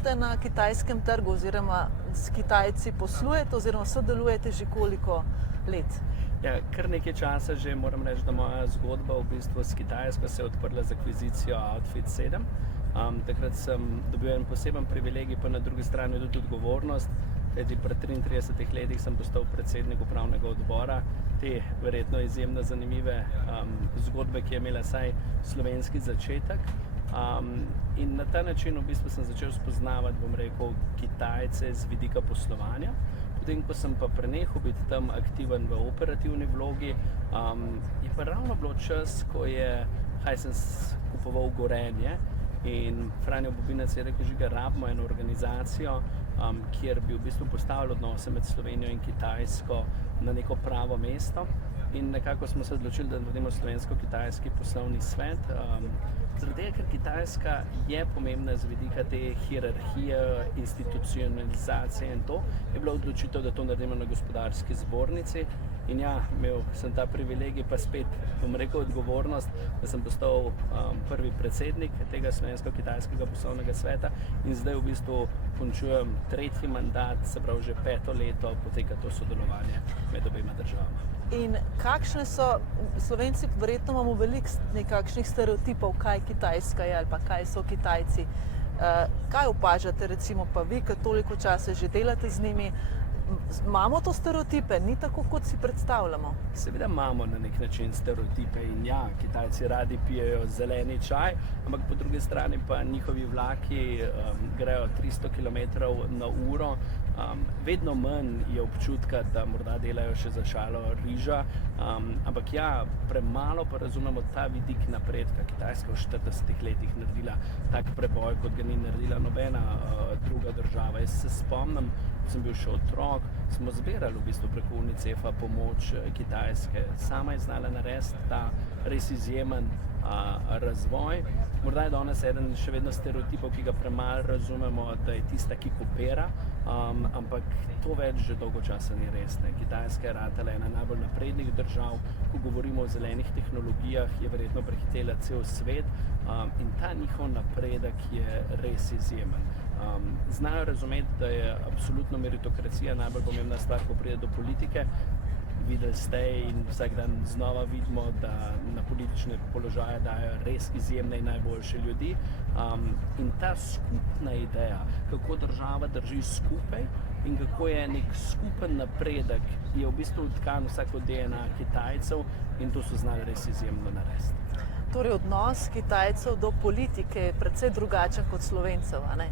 ste na kitajskem trgu oziroma s Kitajci poslujete oziroma sodelujete že koliko let? Ja, kar nekaj časa že moram reči, da moja zgodba v bistvu s Kitajsko se je odprla z akvizicijo Outfit 7. Takrat sem dobil en poseben privilegij, pa na drugi strani tudi odgovornost. Kajti pri 33 letih sem postal predsednik upravnega odbora te verjetno izjemno zanimive zgodbe, ki je imela saj slovenski začetek. In na ta način v bistvu sem začel spoznavati, bom rekel, Kitajce z vidika poslovanja. Potem, ko sem pa prenehal biti tam aktiven v operativni vlogi, je pa ravno bilo čas, ko je Hisense kupoval Gorenje in Franjo Bobinac je rekel, že rabimo eno organizacijo, kjer bi v bistvu postavili odnose med Slovenijo in Kitajsko na neko pravo mesto. In nekako smo se odločili, da naredimo slovensko-kitajski poslovni svet. Zaradi tega, ker Kitajska je pomembna z vidika te hierarhije, institucionalizacije in to, je bila odločitev, da to naredimo na gospodarski zbornici. In ja, imel sem ta privilegij, pa spet, bom rekel, odgovornost, da sem postal prvi predsednik tega slovensko-kitajskega poslovnega sveta in zdaj v bistvu končujem tretji mandat, se pravi že 5. leto poteka to sodelovanje med obema državama. In kakšne so, Slovenci verjetno imamo veliko nekakšnih stereotipov, kaj Kitajska je ali pa kaj so Kitajci. Kaj opažate recimo pa vi, ker toliko časa že delate z njimi? Imamo to stereotipe, ni tako, kot si predstavljamo? Seveda imamo na nek način stereotipe in ja, Kitajci radi pijejo zeleni čaj, ampak po drugi strani pa njihovi vlaki grejo 300 km/h. Vedno manj je občutka, da morda delajo še za šalo riža, ampak ja, premalo pa razumemo ta vidik napredka. Kitajska v 40 letih naredila tak preboj, kot ga ni naredila nobena druga država. Jaz se spomnim, ko sem bil še otrok, smo zbirali v bistvu preko UNICEF-a pomoč Kitajske. Sama je znala narediti ta res izjemen razvoj. Morda je danes eden še vedno stereotipov, ki ga premalo razumemo, da je tista, ki kopira, ampak to več že dolgo časa ni res. Kitajska je ratala ena najbolj naprednih držav, ko govorimo o zelenih tehnologijah, je verjetno prehitela cel svet in ta njihov napredek je res izjemen. Znajo razumeti, da je absolutno meritokracija najbolj pomembna stvar, ko pride do politike. Videli ste in vsak dan znova vidimo, da na politične položaje dajo res izjemne in najboljše ljudi. In ta skupna ideja, kako država drži skupaj in kako je nek skupen napredek, je v bistvu vtkan vsako DNA Kitajcev in to so znali res izjemno narediti. Torej odnos Kitajcev do politike je precej drugačen kot Slovencev, a ne?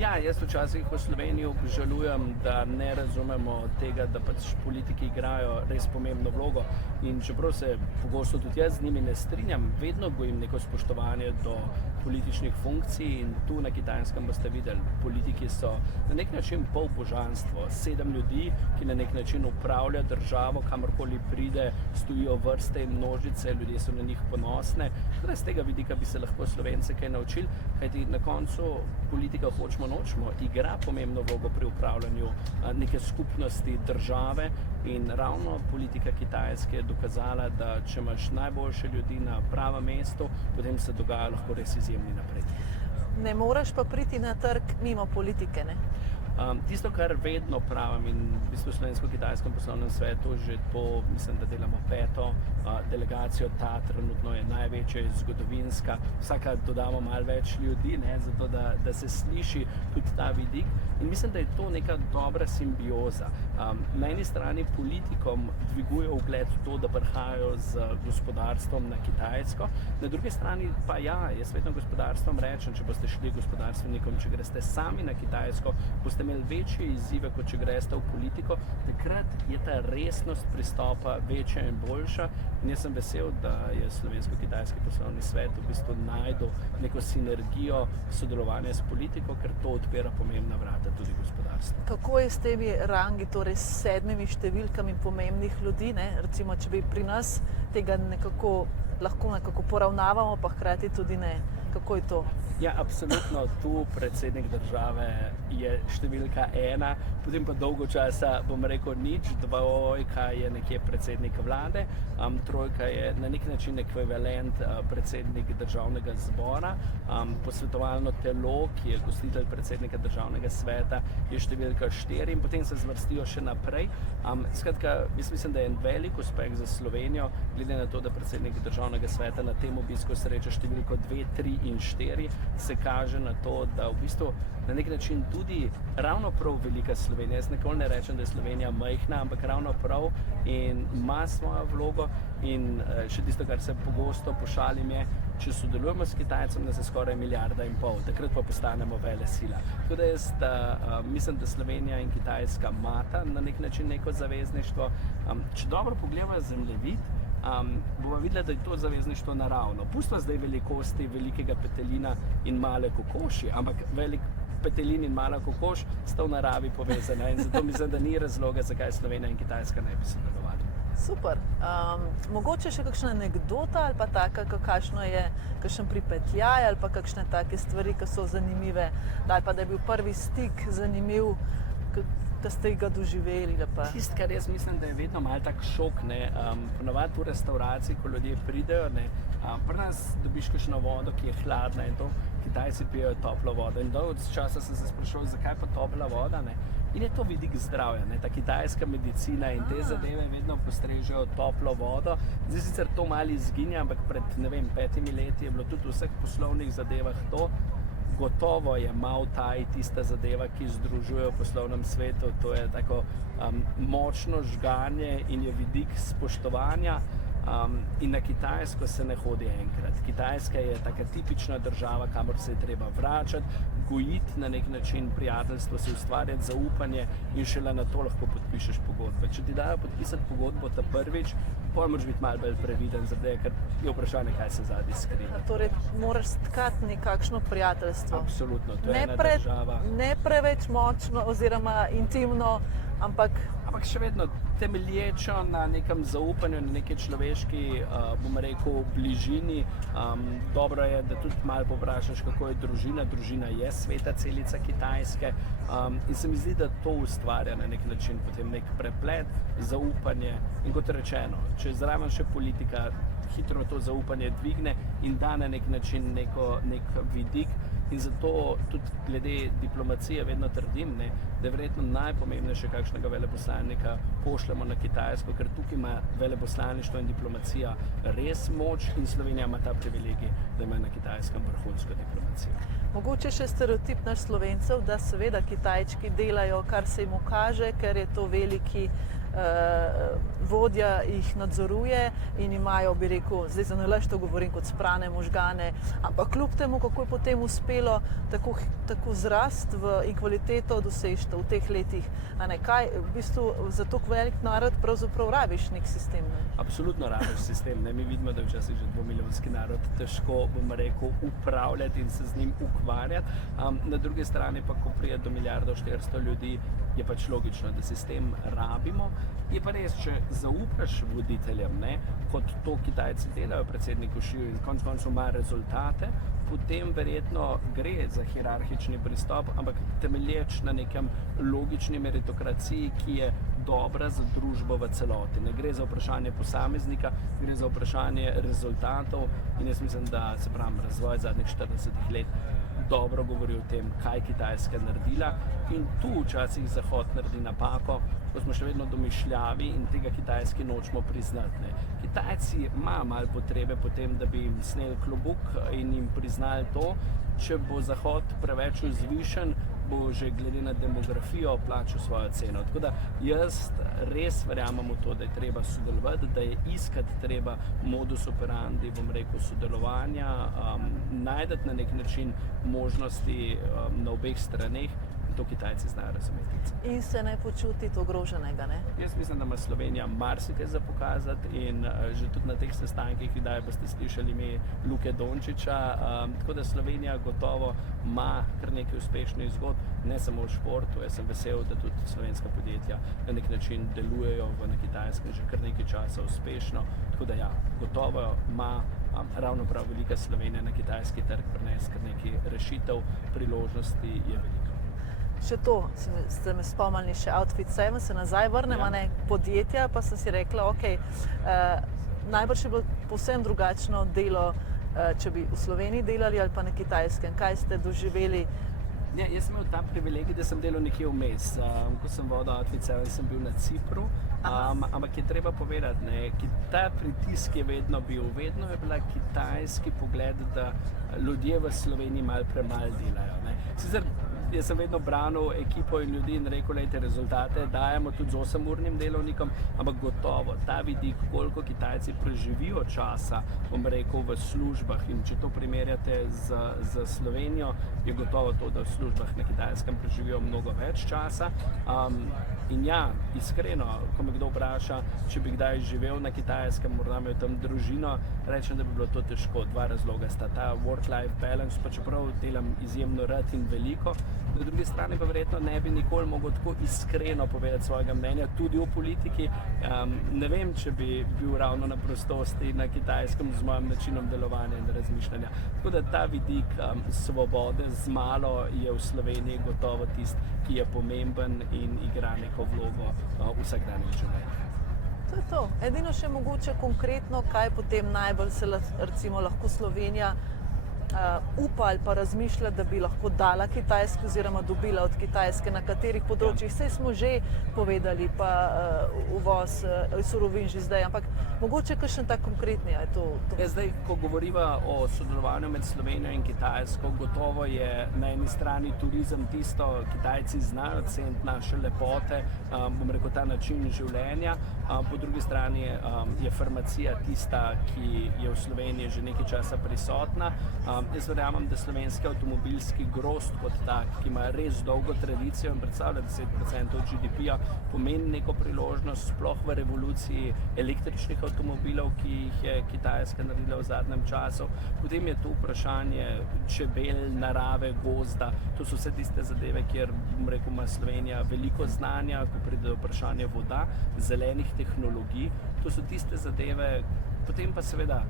Ja, jaz včasih v Sloveniji obžalujem, da ne razumemo tega, da pač politiki igrajo res pomembno vlogo in čeprav se pogosto tudi jaz z njimi ne strinjam, vedno gojim neko spoštovanje do političnih funkcij in tu na Kitajskem boste videli, politiki so na nek način pol božanstvo, 7 ljudi, ki na nek način upravlja državo, kamorkoli pride, stojijo vrste in množice, ljudje so na njih ponosne. Torej, z tega vidika bi se lahko Slovence kaj naučili, kajti na koncu politika hočemo nočemo, igra pomembno vlogo pri upravljanju neke skupnosti države in ravno politika Kitajske je dokazala, da če imaš najboljše ljudi na pravem mestu, potem se dogaja lahko res izjemni napredek. Ne moreš pa priti na trg mimo politike, ne? Tisto, kar vedno pravim in v bistvu v slovensko-kitajskem poslovnem svetu že to, mislim, da delamo 5. delegacijo, ta trenutno je največja, zgodovinska, vsaka dodamo malo več ljudi, ne, zato da se sliši tudi ta vidik in mislim, da je to neka dobra simbioza. Na eni strani politikom dviguje ugled to, da prihajajo z gospodarstvom na Kitajsko, na drugi strani pa ja, jaz vedno gospodarstvom rečem, če boste šli gospodarstvenikom, če greste sami na Kitajsko, boste imeli večje izzive, kot če greste v politiko, takrat je ta resnost pristopa večja in boljša in jaz sem vesel, da je slovensko-kitajski poslovni svet v bistvu najdel neko sinergijo sodelovanja s politiko, ker to odpira pomembna vrata tudi gospodarstva. Kako je s temi rangi, torej s 7 številkami pomembnih ljudi, ne? Recimo, če bi pri nas tega lahko nekako poravnavamo, pa hkrati tudi ne. Kako je to? Ja, absolutno, tu predsednik države je številka 1, potem pa dolgo časa, bom rekel, nič, dvojka je nekje predsednik vlade, trojka je na nek način ekvivalent predsednik državnega zbora, posvetovalno telo, ki je gostitelj predsednika državnega sveta, je številka 4 in potem se zvrstijo še naprej. Skratka, jaz mislim, da je en velik uspeh za Slovenijo, glede na to, da predsednik državnega sveta na tem obisku sreča številko 2, 3 in 4, se kaže na to, da v bistvu na nek način tudi ravno prav velika Slovenija, jaz nikoli ne rečem, da je Slovenija majhna, ampak ravno prav in ima svojo vlogo in še tisto, kar se pogosto pošalim je, če sodelujemo s Kitajcem, nas je skoraj 1,5 milijarde, takrat pa postanemo velesila. Tako da jaz mislim, da Slovenija in Kitajska imata na nek način neko zavezništvo. Če dobro pogledamo zemljevid, bomo videli, da je to zavezništvo naravno. Pustimo zdaj velikosti velikega petelina in male kokoši, ampak velik petelin in mala kokoš sta v naravi povezana in zato mislim, da ni razloga, zakaj Slovenija in Kitajska ne bi sodelovali. Super. Mogoče še kakšna anekdota ali pa taka, kakšno je kakšen pripetljaj ali pa kakšne take stvari, ki so zanimive, ali pa da je bil prvi stik zanimiv, da ste ga doživeli. Tisto, kar jaz mislim, da je vedno malo tak šok, ponavadi v restavraciji, ko ljudje pridejo, pri nas dobiš kakšno vodo, ki je hladna in to, Kitajci pijejo toplo vodo in dolgo časa sem se spraševal, zakaj pa topla voda, in je to vidik zdravja, ta kitajska medicina in te zadeve vedno postrežejo toplo vodo. Zdaj sicer to malo izginja, ampak pred, 5 leti je bilo tudi v vseh poslovnih zadevah to. Gotovo je Mao Tai tista zadeva, ki združuje v poslovnem svetu, to je tako močno žganje in je vidik spoštovanja. In na Kitajsko se ne hodi enkrat. Kitajska je taka tipična država, kamor se je treba vračati, gojiti na nek način prijateljstvo, si ustvarjati zaupanje in šele na to lahko podpišeš pogodbe. Če ti dajo podpisati pogodbo ta prvič, potem moraš biti malo bolj previden, ker je vprašanje, kaj se zadaj skriva. Torej, moraš stkati nekakšno prijateljstvo. Absolutno, to je ena država. Ne preveč močno oziroma intimno, ampak še vedno temelječo na nekem zaupanju, na neki človeški, bom rekel, bližini. Dobro je, da tudi malo povprašaš, kako je družina. Družina je sveta celica Kitajske in se mi zdi, da to ustvarja na nek način potem nek preplet, zaupanje in kot rečeno, če zraven še politika, hitro to zaupanje dvigne in da na nek način nek vidik. In zato tudi glede diplomacije vedno trdim, da je verjetno najpomembnejše, kakšnega veleposlanika pošljemo na Kitajsko, ker tukaj ima veleposlaništvo in diplomacija res moč in Slovenija ima ta privilegij, da ima na Kitajskem vrhunsko diplomacijo. Mogoče še stereotip naš Slovencev, da seveda Kitajčki delajo, kar se jim ukaže, ker je to veliki vodja jih nadzoruje in imajo, bi rekel, zdaj za nalaž to govorim kot sprane možgane, ampak kljub temu, kako je potem uspelo tako zrast in kvaliteto dosežete v teh letih, kaj v bistvu za tako velik narod pravzaprav rabiš nek sistem? Absolutno rabiš sistem. Mi vidimo, da je včasih že 2-milijonski narod težko, bom rekel, upravljati in se z njim ukvarjati. Na drugi strani pa, ko pride do 1,4 milijarde ljudi, je pač logično, da sistem rabimo. Je pa res, če zaupaš voditeljem, kot to Kitajci delajo, predsedniku Šiju in konec koncev ima rezultate, potem verjetno gre za hierarhični pristop, ampak temelječ na nekem logični meritokraciji, ki je dobra za družbo v celoti. Ne gre za vprašanje posameznika, gre za vprašanje rezultatov in jaz mislim, da se pravi razvoj zadnjih 40 let dobro govori o tem, kaj Kitajska naredila in tu včasih Zahod naredi napako, ko smo še vedno domišljavi in tega Kitajski nočemo priznati. Kitajci imajo malo potrebe po tem, da bi jim sneli klobuk in jim priznali to, če bo Zahod preveč vzvišen, bo že glede na demografijo plačal svojo ceno. Tako da jaz res verjamem v to, da je treba sodelovati, da je iskati treba modus operandi, bom rekel, sodelovanja, najdeti na nek način možnosti na obeh straneh to Kitajci znajo razumeti. In se ne počutiti ogroženega. Ne? Jaz mislim, da ima Slovenija marsikaj za pokazati in že tudi na teh sestankih, kdaj boste slišali ime Luke Dončića, tako da Slovenija gotovo ima kar nekaj uspešnih zgodb, ne samo v športu. Jaz sem vesel, da tudi slovenska podjetja na nek način delujejo na Kitajskem že kar nekaj časa uspešno, tako da ja, gotovo ima ravno prav velika Slovenija na kitajski trg prinesti kar nekaj rešitev, priložnosti je veliko. Še to, ste me spomnili, še Outfit 7, se nazaj vrnemo, Ja. ne, podjetja, pa sem si rekla, ok, najbrž je bilo povsem drugačno delo, če bi v Sloveniji delali ali pa na Kitajskem. Kaj ste doživeli? Ja, jaz sem imel ta privilegij, da sem delal nekje vmes. Ko sem vodil Outfit 7, sem bil na Cipru, ampak je treba povedati, ne, ta pritisk je vedno bil, vedno je bila kitajski pogled, da ljudje v Sloveniji malo premalo delajo. Ne. Sicer jaz sem vedno branil ekipo in ljudi in rekel, lejte, rezultate dajemo tudi z 8-urnim delovnikom, ampak gotovo ta vidik, koliko Kitajci preživijo časa, bom rekel, v službah, in če to primerjate z Slovenijo, je gotovo to, da v službah na Kitajskem preživijo mnogo več časa. In ja, iskreno, ko me kdo vpraša, če bi kdaj živel na Kitajskem, morda imel tam družino, rečem, da bi bilo to težko. Dva razloga sta ta work-life balance, pa čeprav delam izjemno rad in veliko, na drugi strani pa verjetno ne bi nikoli mogel tako iskreno povedati svojega mnenja, tudi o politiki. Ne vem, če bi bil ravno na prostosti na Kitajskem z mojim načinom delovanja in razmišljanja. Tako da ta vidik svobode z malo je v Sloveniji gotovo tisti, ki je pomemben in igra neko vlogo vsakdanjega življenja. To je to. Edino še mogoče konkretno, kaj potem najbolj se recimo lahko Slovenija upa ali pa razmišlja, da bi lahko dala Kitajski oziroma dobila od Kitajske, na katerih področjih. Saj smo že povedali, pa uvoz surovin že zdaj, ampak mogoče kakšen tak konkretni. Ja, zdaj, ko govoriva o sodelovanju med Slovenijo in Kitajsko, gotovo je na eni strani turizem tisto, Kitajci znajo ceniti naše lepote, bom rekel, ta način življenja, po drugi strani je farmacija tista, ki je v Sloveniji že nekaj časa prisotna. Jaz verjamem, da slovenski avtomobilski grozd kot tak, ki ima res dolgo tradicijo in predstavlja 10% GDP-ja, pomeni neko priložnost, sploh v revoluciji električnih avtomobilov, ki jih je Kitajska naredila v zadnjem času. Potem je tu vprašanje čebel, narave, gozda, to so vse tiste zadeve, kjer, bom rekel, ima Slovenija veliko znanja, ko pride do vprašanja voda, zelenih tehnologij, to so tiste zadeve. Potem pa seveda,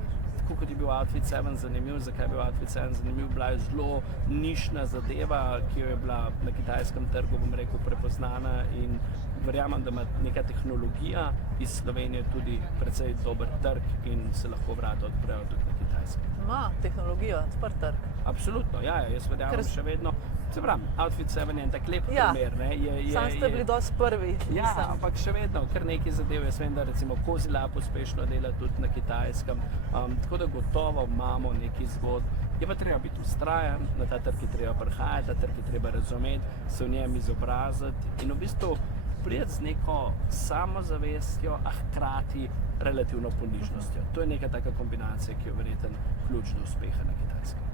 kot je bil Outfit 7 zanimiv, zakaj je bil Outfit 7 zanimiv, bila je zelo nišna zadeva, ki je bila na kitajskem trgu, bom rekel, prepoznana, in verjamem, da ima neka tehnologija iz Slovenije tudi precej dober trg in se lahko vrata odprejo tudi na Kitajskem. Ima tehnologijo, odprt trg. Absolutno, ja, jaz verjamem še vedno. Se pravi, Outfit 7 je en tak lep primer. Sam ste bili dosti prvi. Ja, ampak še vedno, kar nekaj zadev. Jaz vem, da recimo Kozilab uspešno dela tudi na Kitajskem, tako da gotovo imamo neki zgodb. Je pa treba biti vztrajan, na ta trg je treba prihajati, ta trg je treba razumeti, se v njem izobraziti in v bistvu priti z neko samozavestjo, a hkrati relativno ponižnostjo. To je neka taka kombinacija, ki je verjetno ključ do uspeha na Kitajskem.